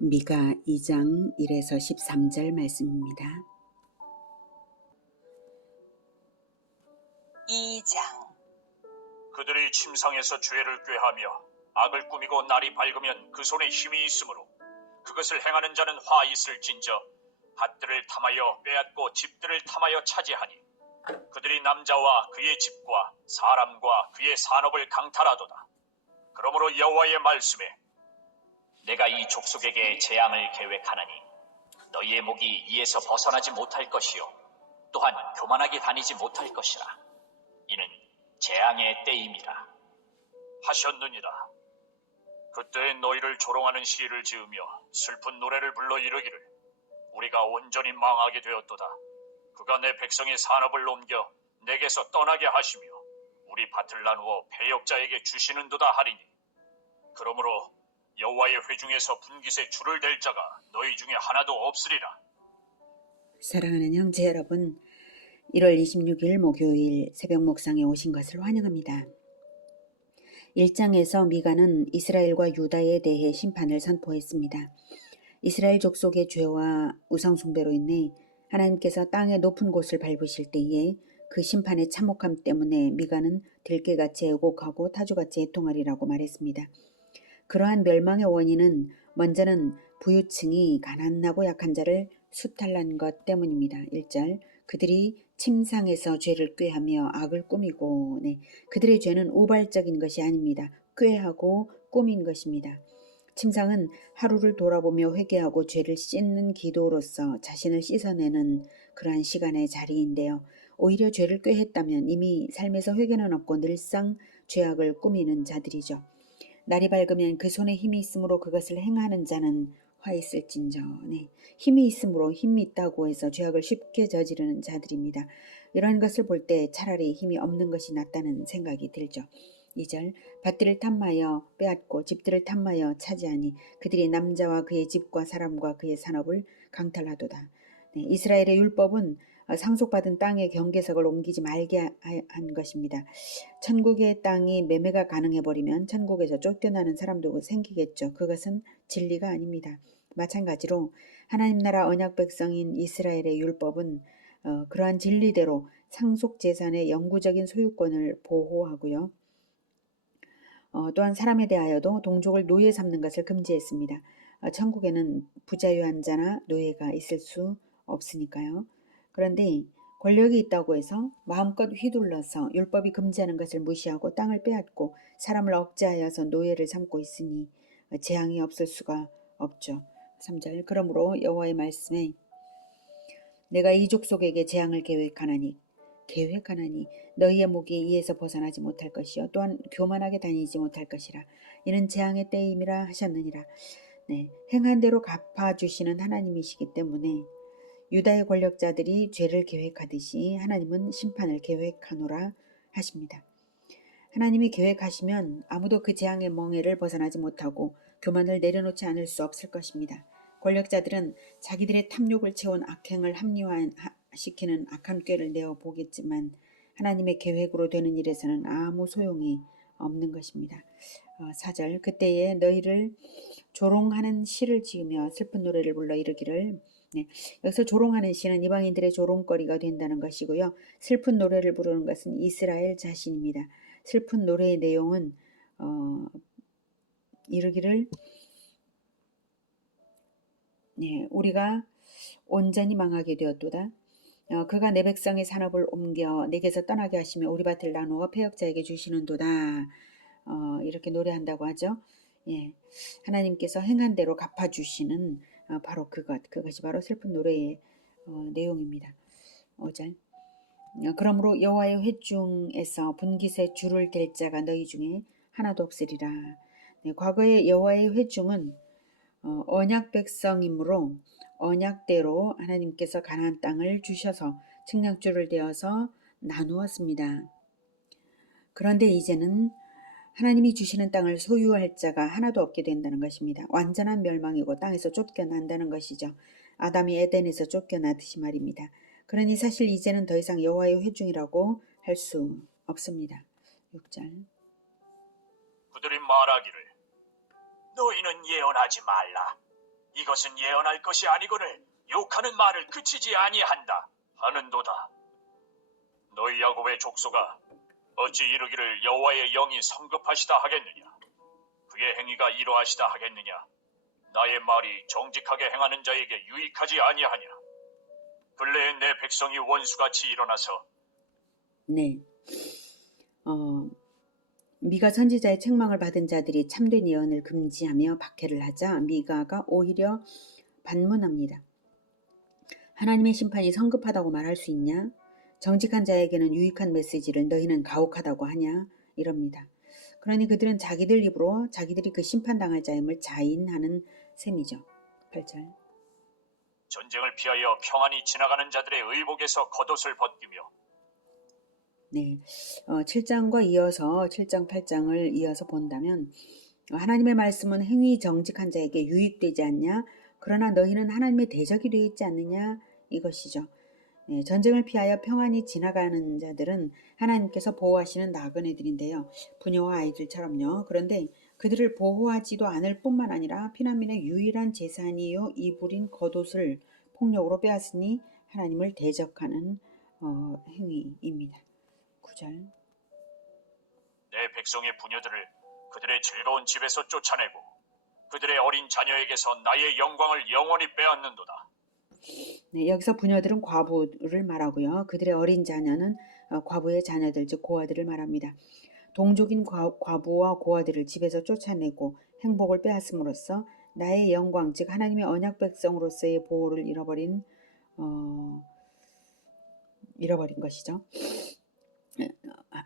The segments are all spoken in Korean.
미가 2장 1에서 13절 말씀입니다. 2장. 그들이 침상에서 죄를 꾀하며 악을 꾸미고 날이 밝으면 그 손에 힘이 있으므로 그것을 행하는 자는 화 있을진저 밭들을 탐하여 빼앗고 집들을 탐하여 차지하니 그들이 남자와 그의 집과 사람과 그의 산업을 강탈하도다. 그러므로 여호와의 말씀에 내가 이 족속에게 재앙을 계획하나니 너희의 목이 이에서 벗어나지 못할 것이요 또한 교만하게 다니지 못할 것이라. 이는 재앙의 때임이라 하셨느니라. 그때 너희를 조롱하는 시를 지으며 슬픈 노래를 불러 이르기를 우리가 온전히 망하게 되었도다. 그가 내 백성의 산업을 옮겨 내게서 떠나게 하시며 우리 밭을 나누어 패역자에게 주시는도다 하리니 그러므로 여호와의 회중에서 분깃에 줄을 댈 자가 너희 중에 하나도 없으리라. 사랑하는 형제 여러분, 1월 26일 목요일 새벽 목상에 오신 것을 환영합니다. 1장에서 미가는 이스라엘과 유다에 대해 심판을 선포했습니다. 이스라엘 족속의 죄와 우상숭배로 인해 하나님께서 땅의 높은 곳을 밟으실 때에 그 심판의 참혹함 때문에 미가는 들깨같이 애곡하고 타주같이 애통하리라고 말했습니다. 그러한 멸망의 원인은 먼저는 부유층이 가난하고 약한 자를 수탈한 것 때문입니다. 1절 그들이 침상에서 죄를 꾀하며 악을 꾸미고 그들의 죄는 우발적인 것이 아닙니다. 꾀하고 꾸민 것입니다. 침상은 하루를 돌아보며 회개하고 죄를 씻는 기도로서 자신을 씻어내는 그러한 시간의 자리인데요. 오히려 죄를 꾀했다면 이미 삶에서 회개는 없고 늘상 죄악을 꾸미는 자들이죠. 날이 밝으면 그 손에 힘이 있으므로 그것을 행하는 자는 화 있을진저. 힘이 있으므로 힘이 있다고 해서 죄악을 쉽게 저지르는 자들입니다. 이러한 것을 볼 때 차라리 힘이 없는 것이 낫다는 생각이 들죠. 2절 밭들을 탐하여 빼앗고 집들을 탐하여 차지하니 그들이 남자와 그의 집과 사람과 그의 산업을 강탈하도다. 이스라엘의 율법은 상속받은 땅의 경계석을 옮기지 말게 한 것입니다. 천국의 땅이 매매가 가능해버리면 천국에서 쫓겨나는 사람도 생기겠죠. 그것은 진리가 아닙니다. 마찬가지로 하나님 나라 언약 백성인 이스라엘의 율법은 그러한 진리대로 상속재산의 영구적인 소유권을 보호하고요. 또한 사람에 대하여도 동족을 노예 삼는 것을 금지했습니다. 천국에는 부자유한 자나 노예가 있을 수 없으니까요. 그런데 권력이 있다고 해서 마음껏 휘둘러서 율법이 금지하는 것을 무시하고 땅을 빼앗고 사람을 억제하여서 노예를 삼고 있으니 재앙이 없을 수가 없죠. 3절 그러므로 여호와의 말씀에 내가 이 족속에게 재앙을 계획하나니 너희의 목이 이에서 벗어나지 못할 것이요 또한 교만하게 다니지 못할 것이라. 이는 재앙의 때임이라 하셨느니라. 행한 대로 갚아주시는 하나님이시기 때문에 유다의 권력자들이 죄를 계획하듯이 하나님은 심판을 계획하노라 하십니다. 하나님이 계획하시면 아무도 그 재앙의 멍에를 벗어나지 못하고 교만을 내려놓지 않을 수 없을 것입니다. 권력자들은 자기들의 탐욕을 채운 악행을 합리화시키는 악한 꾀를 내어보겠지만 하나님의 계획으로 되는 일에서는 아무 소용이 없는 것입니다. 4절 그때에 너희를 조롱하는 시를 지으며 슬픈 노래를 불러 이르기를. 여기서 조롱하는 시는 이방인들의 조롱거리가 된다는 것이고요. 슬픈 노래를 부르는 것은 이스라엘 자신입니다. 슬픈 노래의 내용은 이르기를 우리가 온전히 망하게 되었도다. 그가 내 백성의 산업을 옮겨 내게서 떠나게 하시며 우리 밭을 나누어 패역자에게 주시는도다. 이렇게 노래한다고 하죠. 하나님께서 행한 대로 갚아주시는 바로 그것이 바로 슬픈 노래의 내용입니다. 5절 그러므로 여호와의 회중에서 분깃에 줄을 댈 자가 너희 중에 하나도 없으리라. 과거의 여호와의 회중은 언약 백성이므로 언약대로 하나님께서 가나안 땅을 주셔서 측량줄을 대어서 나누었습니다. 그런데 이제는 하나님이 주시는 땅을 소유할 자가 하나도 없게 된다는 것입니다. 완전한 멸망이고 땅에서 쫓겨난다는 것이죠. 아담이 에덴에서 쫓겨나듯이 말입니다. 그러니 사실 이제는 더 이상 여호와의 회중이라고 할 수 없습니다. 6절. 그들이 말하기를 너희는 예언하지 말라. 이것은 예언할 것이 아니거늘 욕하는 말을 그치지 아니한다 하는도다. 너희 야곱의 족속아 어찌 이르기를 여호와의 영이 성급하시다 하겠느냐. 그의 행위가 이러하시다 하겠느냐. 나의 말이 정직하게 행하는 자에게 유익하지 아니하냐. 근래에 내 백성이 원수같이 일어나서 네. 미가 선지자의 책망을 받은 자들이 참된 예언을 금지하며 박해를 하자 미가가 오히려 반문합니다. 하나님의 심판이 성급하다고 말할 수 있냐? 정직한 자에게는 유익한 메시지를 너희는 가혹하다고 하냐? 이럽니다. 그러니 그들은 자기들 입으로 자기들이 그 심판당할 자임을 자인하는 셈이죠. 8절. 전쟁을 피하여 평안히 지나가는 자들의 의복에서 겉옷을 벗기며 네, 7장과 이어서 7장 8장을 이어서 본다면 하나님의 말씀은 행위 정직한 자에게 유익되지 않냐? 그러나 너희는 하나님의 대적이 되어 있지 않느냐? 이것이죠. 네, 전쟁을 피하여 평안히 지나가는 자들은 하나님께서 보호하시는 나그네들인데요. 부녀와 아이들처럼요. 그런데 그들을 보호하지도 않을 뿐만 아니라 피난민의 유일한 재산이요 이불인 겉옷을 폭력으로 빼앗으니 하나님을 대적하는 행위입니다. 9절. 내 백성의 부녀들을 그들의 즐거운 집에서 쫓아내고 그들의 어린 자녀에게서 나의 영광을 영원히 빼앗는도다. 네, 여기서 부녀들은 과부를 말하고요. 그들의 어린 자녀는 과부의 자녀들 즉 고아들을 말합니다. 동족인 과부와 고아들을 집에서 쫓아내고 행복을 빼앗음으로써 나의 영광 즉 하나님의 언약 백성으로서의 보호를 잃어버린 것이죠.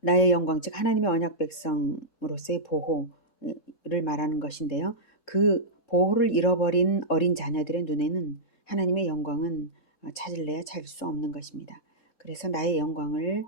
나의 영광 즉 하나님의 언약 백성으로서의 보호를 말하는 것인데요. 그 보호를 잃어버린 어린 자녀들의 눈에는 하나님의 영광은 찾을래야 찾을 수 없는 것입니다. 그래서 나의 영광을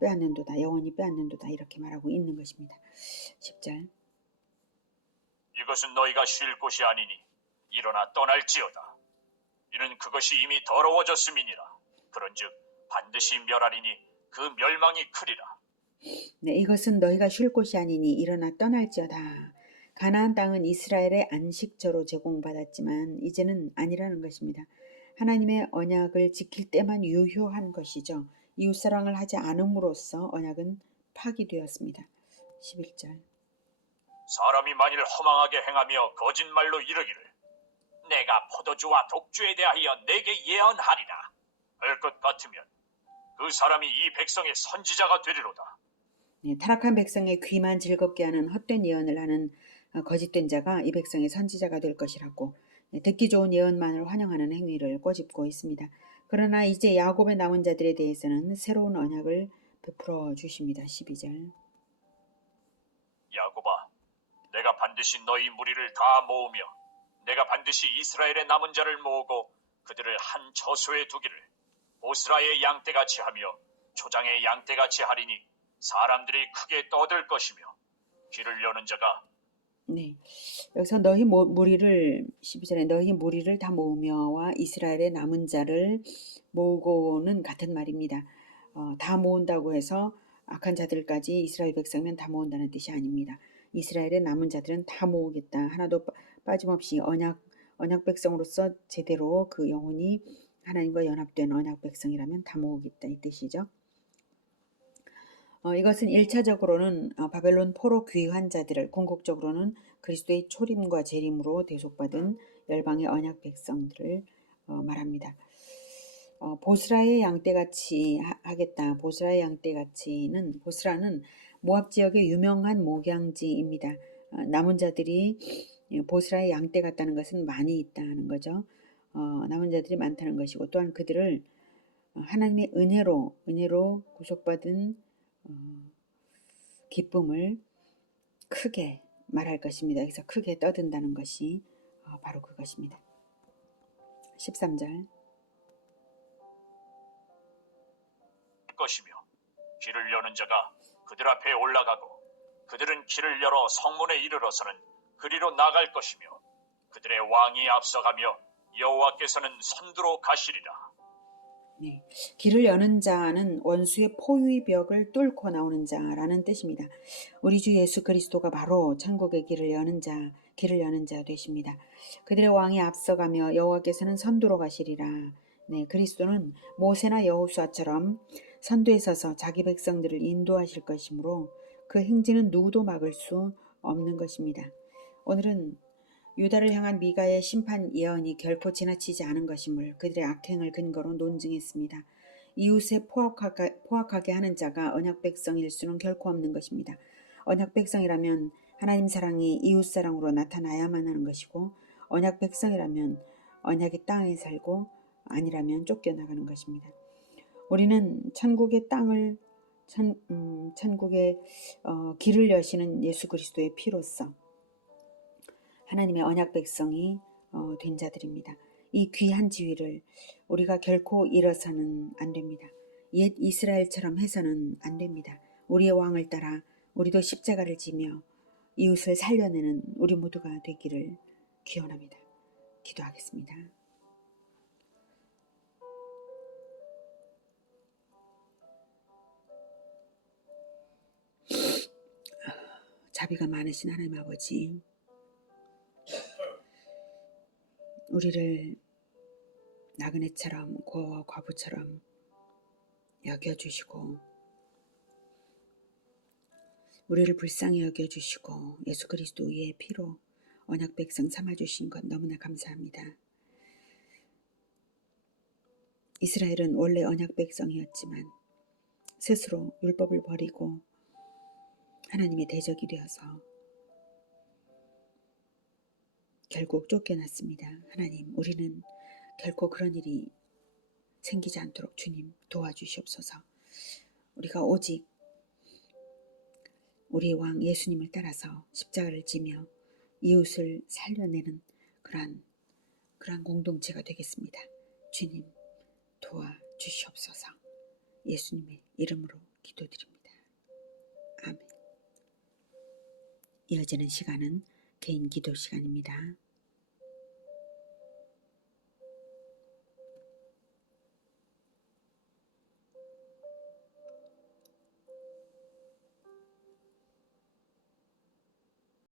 빼앗는도다 영원히 빼앗는도다 이렇게 말하고 있는 것입니다. 10절. 이것은 너희가 쉴 곳이 아니니 일어나 떠날지어다. 이는 그것이 이미 더러워졌음이니라. 그런즉 반드시 멸하리니 그 멸망이 크리라. 네, 이것은 너희가 쉴 곳이 아니니 일어나 떠날지어다. 가나안 땅은 이스라엘의 안식처로 제공받았지만 이제는 아니라는 것입니다. 하나님의 언약을 지킬 때만 유효한 것이죠. 이웃사랑을 하지 않음으로써 언약은 파기되었습니다. 11절. 사람이 만일 허망하게 행하며 거짓말로 이르기를 내가 포도주와 독주에 대하여 내게 예언하리라 할 것 같으면 그 사람이 이 백성의 선지자가 되리로다. 네, 타락한 백성의 귀만 즐겁게 하는 헛된 예언을 하는 거짓된 자가 이 백성의 선지자가 될 것이라고 듣기 좋은 예언만을 환영하는 행위를 꼬집고 있습니다. 그러나 이제 야곱의 남은 자들에 대해서는 새로운 언약을 베풀어 주십니다. 12절. 야곱아, 내가 반드시 너희 무리를 다 모으며 내가 반드시 이스라엘의 남은 자를 모으고 그들을 한 처소에 두기를 보스라의 양떼같이 하며 초장의 양떼같이 하리니 사람들이 크게 떠들 것이며 귀를 여는 자가 네, 여기서 너희 무리를 12절에 너희 무리를 다 모으며와 이스라엘의 남은 자를 모으고는 같은 말입니다. 다 모은다고 해서 악한 자들까지 이스라엘 백성면 다 모은다는 뜻이 아닙니다. 이스라엘의 남은 자들은 다 모으겠다. 하나도 빠짐없이 언약 백성으로서 제대로 그 영혼이 하나님과 연합된 언약 백성이라면 다 모으겠다 이 뜻이죠. 이것은 1차적으로는 바벨론 포로 귀환 자들을 궁극적으로는 그리스도의 초림과 재림으로 대속받은 열방의 언약 백성들을 말합니다. 보스라의 양떼같이 하겠다. 보스라의 양떼같이는 보스라는 모압 지역의 유명한 목양지입니다. 남은 자들이 보스라의 양떼 같다는 것은 많이 있다는 거죠. 남은 자들이 많다는 것이고 또한 그들을 하나님의 은혜로 구속받은 기쁨을 크게 말할 것입니다. 그래서 크게 떠든다는 것이 바로 그것입니다. 13절. 것이며 길을 여는 자가 그들 앞에 올라가고 그들은 길을 열어 성문에 이르러서는 그리로 나갈 것이며 그들의 왕이 앞서가며 여호와께서는 선두로 가시리라. 네, 길을 여는 자는 원수의 포위의 벽을 뚫고 나오는 자라는 뜻입니다. 우리 주 예수 그리스도가 바로 천국의 길을 여는 자 되십니다. 그들의 왕이 앞서가며 여호와께서는 선두로 가시리라. 네, 그리스도는 모세나 여호수아처럼 선두에 서서 자기 백성들을 인도하실 것이므로 그 행진은 누구도 막을 수 없는 것입니다. 오늘은 유다를 향한 미가의 심판 예언이 결코 지나치지 않은 것임을 그들의 악행을 근거로 논증했습니다. 이웃에 포악하게 하는 자가 언약 백성일 수는 결코 없는 것입니다. 언약 백성이라면 하나님 사랑이 이웃 사랑으로 나타나야만 하는 것이고, 언약 백성이라면 언약의 땅에 살고 아니라면 쫓겨나가는 것입니다. 우리는 천국의 길을 여시는 예수 그리스도의 피로써 하나님의 언약 백성이 된 자들입니다. 이 귀한 지위를 우리가 결코 잃어서는 안 됩니다. 옛 이스라엘처럼 해서는 안 됩니다. 우리의 왕을 따라 우리도 십자가를 지며 이웃을 살려내는 우리 모두가 되기를 기원합니다. 기도하겠습니다. 자비가 많으신 하나님 아버지, 우리를 나그네처럼 고아와 과부처럼 여겨주시고 우리를 불쌍히 여겨주시고 예수 그리스도의 피로 언약 백성 삼아주신 것 너무나 감사합니다. 이스라엘은 원래 언약 백성이었지만 스스로 율법을 버리고 하나님의 대적이 되어서 결국 쫓겨났습니다. 하나님, 우리는 결코 그런 일이 생기지 않도록 주님 도와주시옵소서. 우리가 오직 우리의 왕 예수님을 따라서 십자가를 지며 이웃을 살려내는 그러한 공동체가 되겠습니다. 주님 도와주시옵소서. 예수님의 이름으로 기도드립니다. 아멘. 이어지는 시간은 개인 기도 시간입니다.